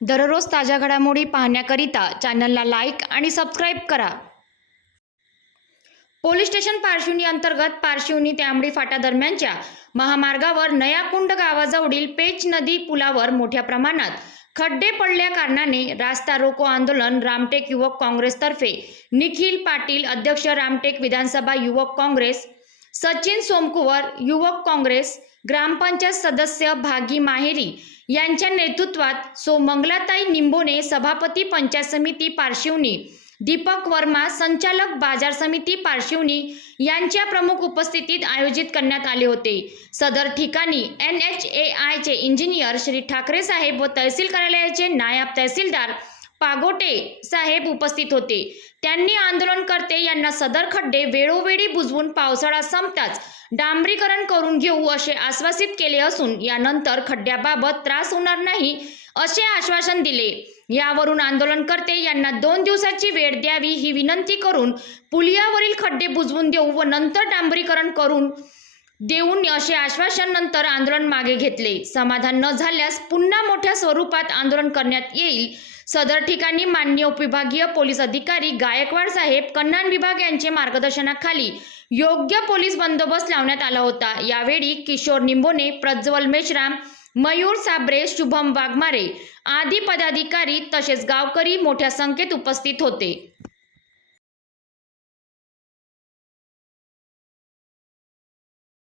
दररोज ताज्या घडामोडी पाहण्याकरिता चॅनलला लाईक आणि सबस्क्राईब करा. पोलीस स्टेशन पारशिवनी अंतर्गत पारशिवनी ते फाटा दरम्यानच्या महामार्गावर नयाकुंड गावाजवळील पेच नदी पुलावर मोठ्या प्रमाणात खड्डे पडल्या कारणाने रास्ता रोको आंदोलन रामटेक युवक काँग्रेसतर्फे. निखिल पाटील अध्यक्ष रामटेक विधानसभा युवक काँग्रेस सचिन सोमकुवर युवक काँग्रेस ग्रामपंचायत सदस्य भागी माहेरी यांच्या नेतृत्वात सो मंगलाताई निंबोने सभापती पंचायत समिती पारशिवनी दीपक वर्मा संचालक बाजार समिती पारशिवनी यांच्या प्रमुख उपस्थितीत आयोजित करण्यात आले होते. सदर ठिकाणी एन एच ए आयचे इंजिनियर श्री ठाकरे साहेब व तहसील कार्यालयाचे नायब तहसीलदार पागोटे साहेब उपस्थित होते. त्यांनी आंदोलनकर्ते यांना सदर खड्डे वेळोवेळी बुजवून पावसाळा संपताच डांबरीकरण करून घेऊ असे आश्वासित केले असून यानंतर खड्ड्याबाबत त्रास होणार नाही असे आश्वासन दिले. यावरून आंदोलनकर्ते यांना दोन दिवसाची वेळ द्यावी ही विनंती करून पुलियावरील खड्डे बुजवून देऊ व नंतर डांबरीकरण करून देऊन असे आश्वासन नंतर आंदोलन मागे घेतले. समाधान न झाल्यास पुन्हा मोठ्या स्वरूपात आंदोलन करण्यात येईल. सदर ठिकाणी मान्य उपविभागीय पोलीस अधिकारी गायकवाड साहेब कन्हान विभाग यांचे मार्गदर्शनाखाली योग्य पोलीस बंदोबस्त लावण्यात आला होता. यावेळी किशोर निंबोने प्रज्वल मेश्राम मयूर साबरे शुभम वाघमारे आदी पदाधिकारी तसेच गावकरी मोठ्या संख्येत उपस्थित होते.